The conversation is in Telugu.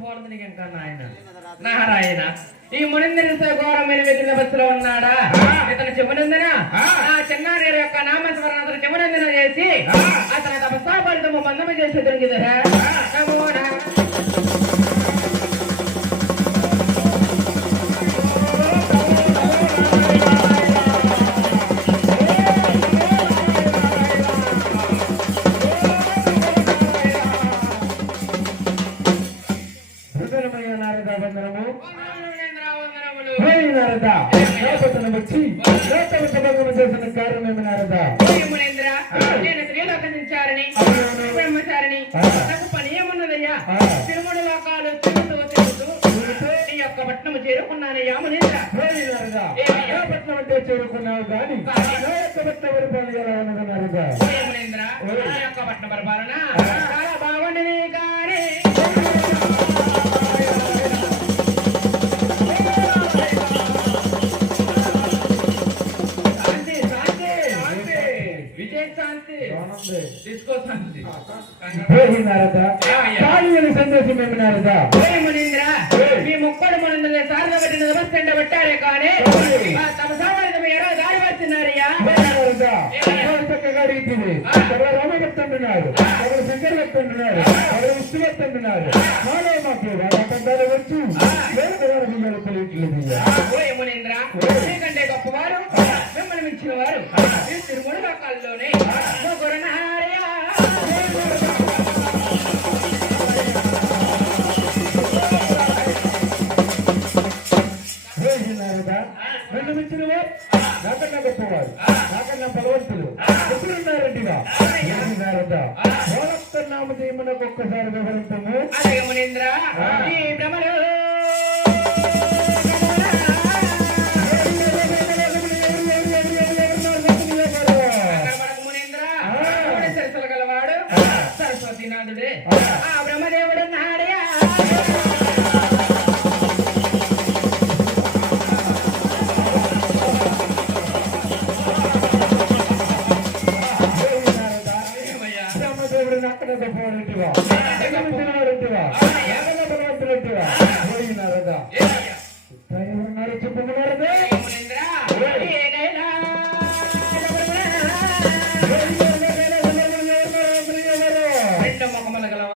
పోతుంది ఇంకా నాయన నారాయణ ఈ మునింద్ర ఘోరమైన వ్యక్తి బస్సులో ఉన్నాడా ఇతను శివనందన చెన్నారి యొక్క నామస్మరణ అతను శివనందన చేసి అతను తపస్సాపరితము బంధము చేసి దొరికిదరా నేను శ్రీలోకం నుంచారని బ్రహ్మచారిని నాకు పని ఏమున్నదయ్యా తిరుమల లోకాలు తిరుగుతూ నీ యొక్క పట్నము చేరుకున్నానయ్యా మునీంద్ర పట్నం అంటే చేరుకున్నావు కానీ మునీంద్ర నా యొక్క పట్న పరిపాలన చాలా బాగుండేది కానీ సందేశం ఏమి నారద మునీంద్ర మీ ముక్కడు మునందరూ సారద పెట్టిన నమస్కండ పెట్టారే కానీ తమ సామాన్యం ఎలా దారి వచ్చినారయ్యా చక్కగా అడిగింది రామ చెప్తుంటున్నారు ఎవరు శంకర్ చెప్తుంటున్నారు ఎవరు విష్ణు చెప్తుంటున్నారు మాలో మాకు రాజాకంటారు వచ్చు తెలియట్లేదు మునీంద్ర మీకంటే గొప్పవారు మిమ్మల్ని మించిన వారు తిరుమల లోకాల్లోనే రెండు మించినవే నాకన్నా గొప్పవారు నాకన్నా బలవంతులు ఎప్పుడున్నారండిగా నామదేమనకు ఒక్కసారి వివరించము మునీంద్ర గలవాడు సరస్వతీనాథుడే ఆ బ్రహ్మదేవుడు నాడయా చెప్పమన్నారదే